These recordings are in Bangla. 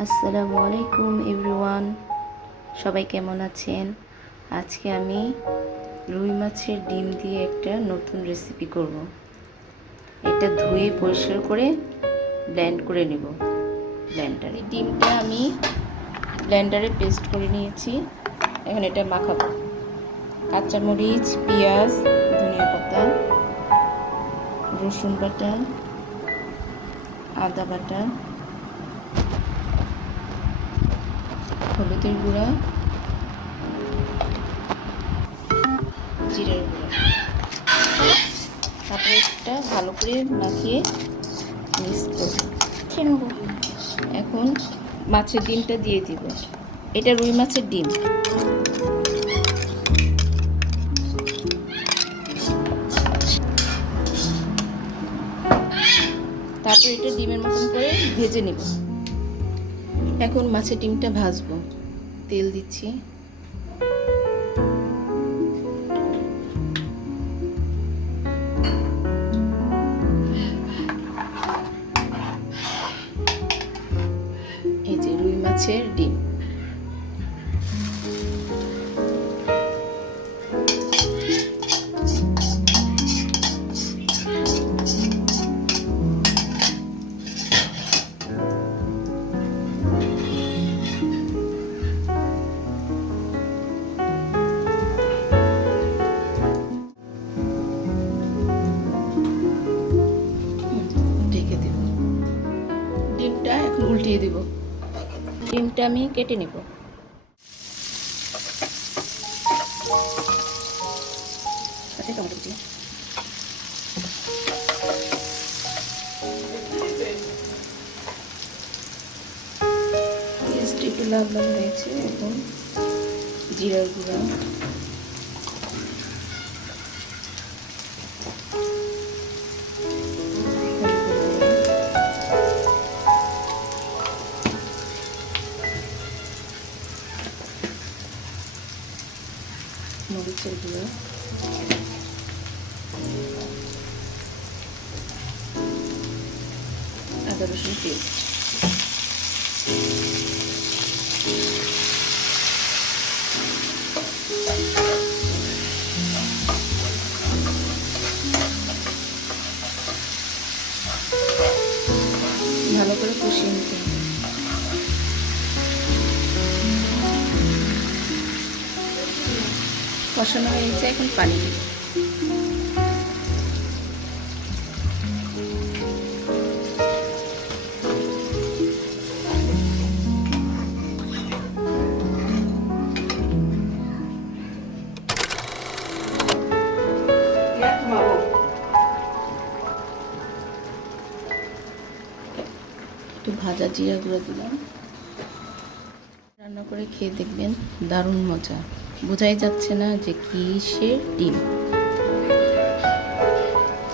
আসসালামু আলাইকুম এভরিওয়ান, সবাই কেমন আছেন? আজকে আমি রুই মাছের ডিম দিয়ে একটা নতুন রেসিপি করব। এটা ধুয়ে পরিষ্কার করে ব্লেন্ড করে নেব ব্লেন্ডারে। ডিমটা আমি ব্লেন্ডারে পেস্ট করে নিয়েছি। এখন এটা মাখাবো। কাঁচামরিচ, পেঁয়াজ, ধনিয়া পাতা, রসুন বাটা, আদা বাটা, হলুদের গুঁড়া, জিরের গুঁড়া, তারপরে এটা ভালো করে মাখিয়ে মিক্স করব। এখন মাছের ডিমটা দিয়ে দিব। এটা রুই মাছের ডিম। তারপর এটা ডিমের মতন করে ভেজে নেব। এখন মাছের ডিমটা ভাজবো। তেল দিচ্ছি। এই যে রুই মাছের ডিম। ঢেকে দেব। ডিমটা এখন উল্টিয়ে দেব। ডিমটা আমি কেটে নেব। সাথে টমেটো কুচি। পেঁয়াজটা একটু লাল লাল হয়েছে। এখন জিরার গুঁড়া, মরিচের গুঁড়া, আদা রসুন পেস্ট, ভালো করে কষিয়ে নিতে হবে। কষানো হয়েছে, এখন পানি দিব। একটু ভাজা জিরা গুঁড়ো দিলাম। রান্না করে খেয়ে দেখবেন, দারুণ মজা। বোঝাই যাচ্ছে না যে কিসের ডিম।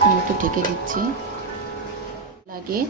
আমি একটু ঢেকে দিচ্ছি। লাগে